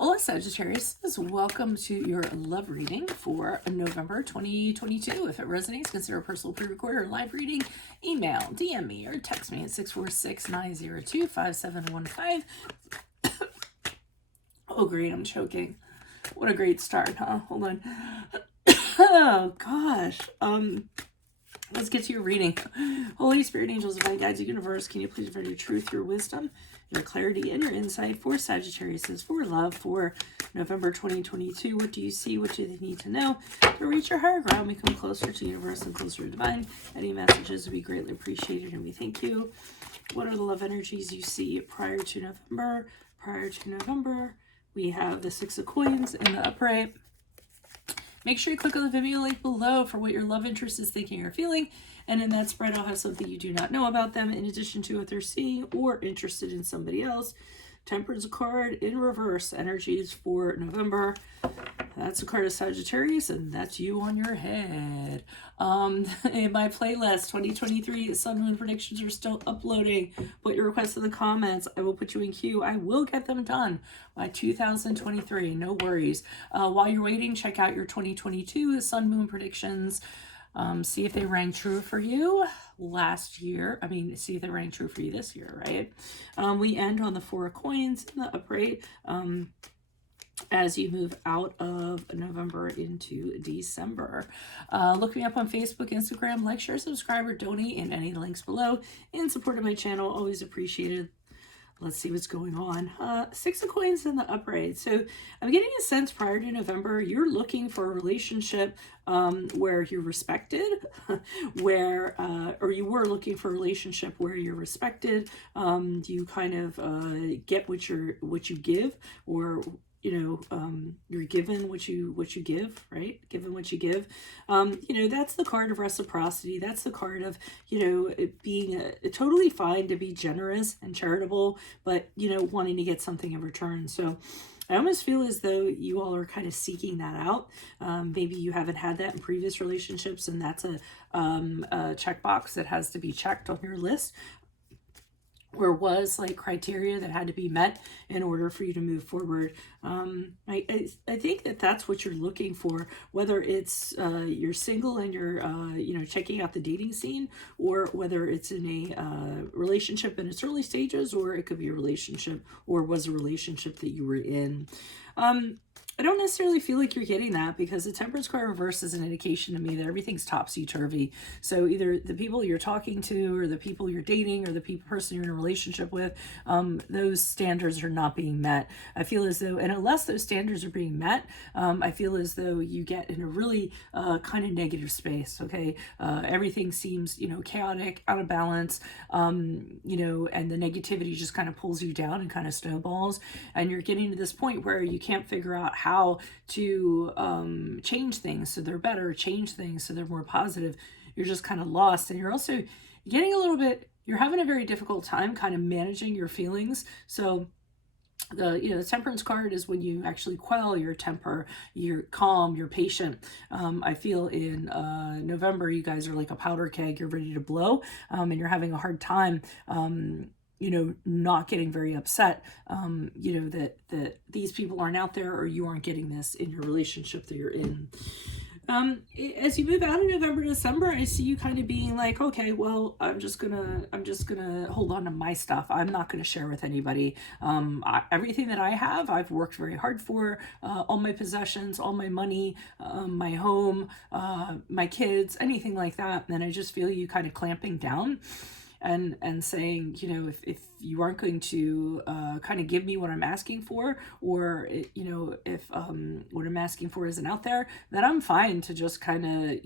Hola Sagittarius, welcome to your love reading for November 2022. If it resonates, consider a personal pre-record or live reading. Email, DM me, or text me at 646-902-5715. Oh great, I'm choking. What a great start, huh? Hold on. Oh gosh. Let's get to your reading. Holy Spirit, angels, divine guides, universe, can you please provide your truth, your wisdom, your clarity, and your insight for Sagittarius, for love, for November 2022? What do you see? What do they need to know to reach your higher ground, become closer to universe and closer to divine? Any messages would be greatly appreciated, and we thank you. What are the love energies you see prior to November? Prior to November, we have the Six of Coins in the upright. Make sure you click on the Venmo link below for what your love interest is thinking or feeling. And in that spread, I'll have something you do not know about them in addition to what they're seeing or interested in somebody else. Temperance card in reverse, energies for November. That's a card of Sagittarius, and that's you on your head. In my playlist, 2023 Sun Moon predictions are still uploading. Put your requests in the comments. I will put you in queue. I will get them done by 2023. No worries. While you're waiting, check out your 2022 Sun Moon predictions. See if they rang true for you last year. See if they rang true for you this year, right? We end on the Four of Coins in the upright. As you move out of November into December. Look me up on Facebook, Instagram, like, share, subscribe, or donate in any links below in support of my channel. Always appreciated. Let's see what's going on. Six of Coins in the upright. So I'm getting a sense prior to November, you're looking for a relationship where you're respected, or you were looking for a relationship where you're respected. You kind of get what you give, or you're given what you give, right? Given what you give. That's the card of reciprocity. That's the card of, it being totally fine to be generous and charitable, but, wanting to get something in return. So I almost feel as though you all are kind of seeking that out. Maybe you haven't had that in previous relationships, and that's a checkbox that has to be checked on your list, or was like criteria that had to be met in order for you to move forward. I think that's what you're looking for, whether it's you're single and you're checking out the dating scene, or whether it's in a relationship in its early stages, or it could be a relationship, or was a relationship that you were in. I don't necessarily feel like you're getting that, because the Temperance card reverse is an indication to me that everything's topsy-turvy. So either the people you're talking to, or the people you're dating, or the person you're in a relationship with, those standards are not being met. I feel as though, and unless those standards are being met, I feel as though you get in a really kind of negative space, okay? Everything seems, chaotic, out of balance, and the negativity just kind of pulls you down and kind of snowballs. And you're getting to this point where you can't figure out how to change things so they're better, change things so they're more positive. You're just kind of lost, and you're also getting a little bit, you're having a very difficult time kind of managing your feelings. So the Temperance card is when you actually quell your temper, you're calm, you're patient. I feel in November, you guys are like a powder keg, you're ready to blow, and you're having a hard time not getting very upset, that these people aren't out there, or you aren't getting this in your relationship that you're in. As you move out of November, December, I see you kind of being like, okay, well, I'm just gonna hold on to my stuff. I'm not gonna share with anybody. Everything that I have, I've worked very hard for, all my possessions, all my money, my home, my kids, anything like that. And I just feel you kind of clamping down and saying, if you aren't going to kind of give me what I'm asking for, or if what I'm asking for isn't out there, then I'm fine to just kind of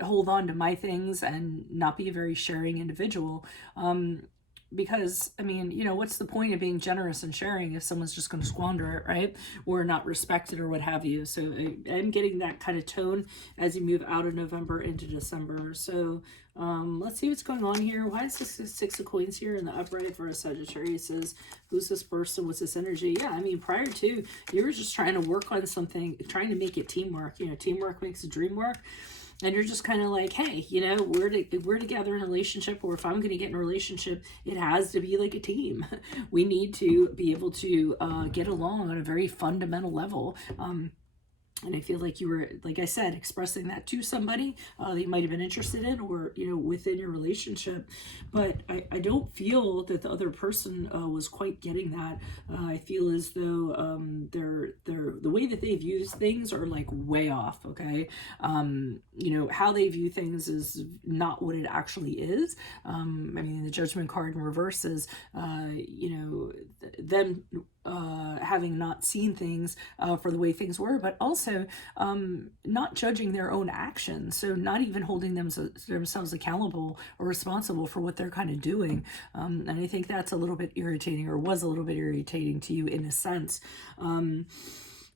hold on to my things and not be a very sharing individual. Because what's the point of being generous and sharing if someone's just going to squander it, right? Or not respect it, or what have you. So I'm getting that kind of tone as you move out of November into December. So let's see what's going on here. Why is this Six of Coins here in the upright for a Sagittarius? Who's this person? What's this energy? Yeah, prior to, you were just trying to work on something, trying to make it teamwork. Teamwork makes the dream work. And you're just kind of like, hey, you know, we're together in a relationship, or if I'm going to get in a relationship, it has to be like a team. We need to be able to get along on a very fundamental level. And I feel like you were, like I said, expressing that to somebody that you might have been interested in, or, you know, within your relationship. But I don't feel that the other person was quite getting that. I feel as though the way that they view things are like way off, okay? You know, how they view things is not what it actually is. I mean, the Judgment card in reverse is, you know, them having not seen things for the way things were, but also not judging their own actions. So not even holding themselves accountable or responsible for what they're kind of doing. And I think that's a little bit irritating, or was a little bit irritating to you in a sense.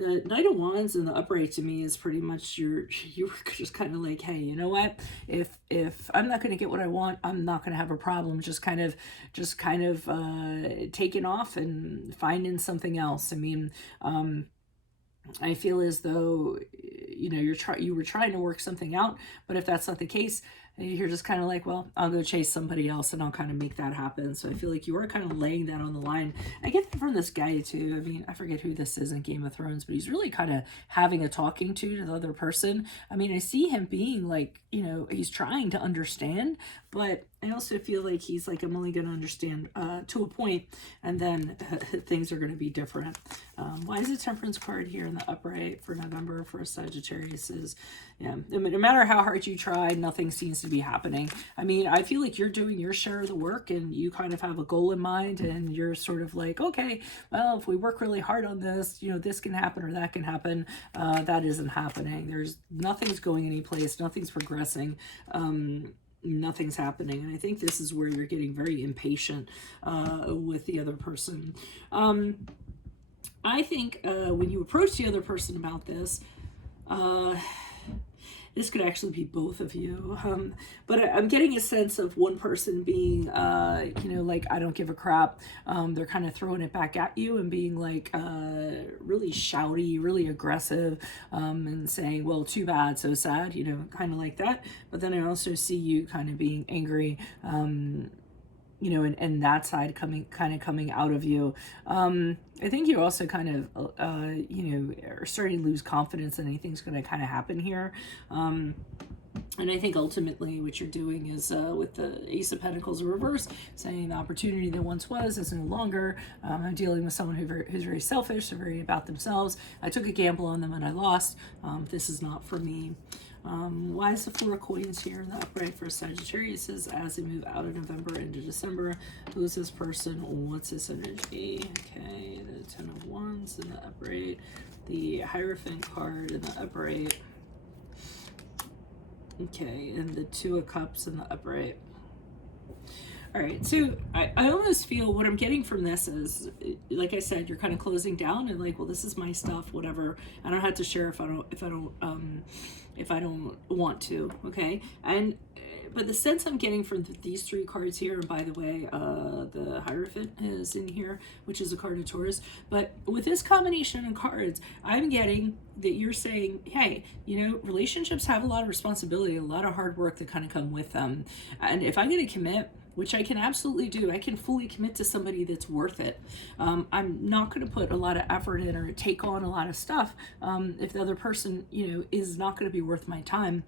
The Knight of Wands and the upright to me is pretty much you were just kind of like, hey, you know what? If I'm not going to get what I want, I'm not going to have a problem. Just kind of taking off and finding something else. I mean, I feel as though, you know, you were trying to work something out, but if that's not the case, you're just kind of like, well, I'll go chase somebody else and I'll kind of make that happen. So I feel like you are kind of laying that on the line. I get that from this guy too. I mean, I forget who this is in Game of Thrones, but he's really kind of having a talking to the other person. I mean, I see him being like, you know, he's trying to understand, but I also feel like he's like, I'm only going to understand to a point, and then things are going to be different. Why is the Temperance card here in the upright for November for Sagittarius? Is, yeah, no matter how hard you try, nothing seems to be happening. I mean, I feel like you're doing your share of the work, and you kind of have a goal in mind, and you're sort of like, okay, well, if we work really hard on this, you know, this can happen or that can happen. That isn't happening. Nothing's going anyplace. Nothing's progressing. Nothing's happening. And I think this is where you're getting very impatient with the other person. I think when you approach the other person about this, this could actually be both of you. But I'm getting a sense of one person being, you know, like, I don't give a crap. They're kind of throwing it back at you and being like really shouty, really aggressive, and saying, well, too bad, so sad, you know, kind of like that. But then I also see you kind of being angry, you know, and that side coming out of you. I think you also kind of, you know, are starting to lose confidence that anything's going to kind of happen here. And I think ultimately what you're doing is with the Ace of Pentacles in reverse, saying the opportunity that once was is no longer. I'm dealing with someone who's very selfish, they're very about themselves. I took a gamble on them and I lost. This is not for me. Why is the Four of Coins here in the upright for Sagittarius is as they move out of November into December? Who is this person? What's this energy? Okay, the Ten of Wands in the upright, the Hierophant card in the upright. Okay, and the Two of Cups in the upright. All right, so I almost feel what I'm getting from this is, like I said, you're kind of closing down and like, well, this is my stuff, whatever. I don't have to share if I don't want to, okay? And but the sense I'm getting from these three cards here, and by the way, the Hierophant is in here, which is a card of Taurus. But with this combination of cards, I'm getting that you're saying, hey, you know, relationships have a lot of responsibility, a lot of hard work that kind of come with them. And if I'm going to commit, which I can absolutely do, I can fully commit to somebody that's worth it. I'm not going to put a lot of effort in or take on a lot of stuff if the other person, you know, is not going to be worth my time.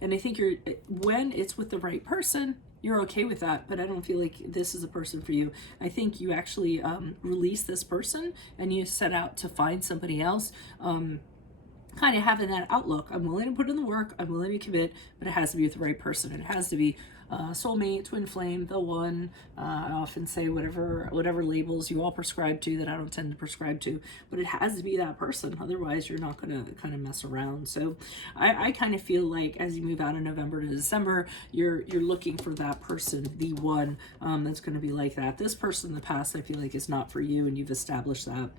And I think when it's with the right person, you're okay with that, but I don't feel like this is a person for you. I think you actually release this person and you set out to find somebody else. Kind of having that outlook. I'm willing to put in the work, I'm willing to commit, but it has to be with the right person. It has to be soulmate, twin flame, the one. I often say whatever labels you all prescribe to that I don't tend to prescribe to, but it has to be that person. Otherwise, you're not going to kind of mess around. So I kind of feel like as you move out of November to December, you're looking for that person, the one that's going to be like that. This person in the past, I feel like, is not for you, and you've established that.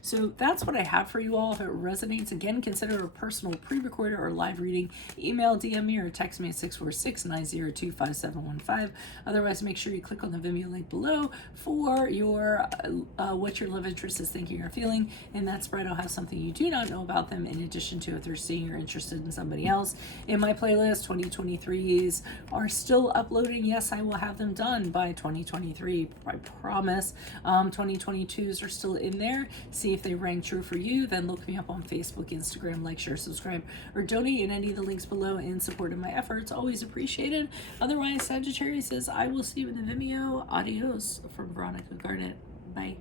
So that's what I have for you all. If it resonates, again, consider a personal pre-recorded or live reading. Email, DM me, or text me at 646-902-50 715. Otherwise, make sure you click on the Vimeo link below for your what your love interest is thinking or feeling. In that spread, I'll have something you do not know about them in addition to if they're seeing you're interested in somebody else. In my playlist, 2023s are still uploading. Yes, I will have them done by 2023, I promise. 2022s are still in there. See if they rang true for you. Then look me up on Facebook, Instagram, like, share, subscribe, or donate in any of the links below in support of my efforts. Always appreciated. Otherwise, Sagittarius says I will see you in the Vimeo. Adios from Veronica Garnet. Bye.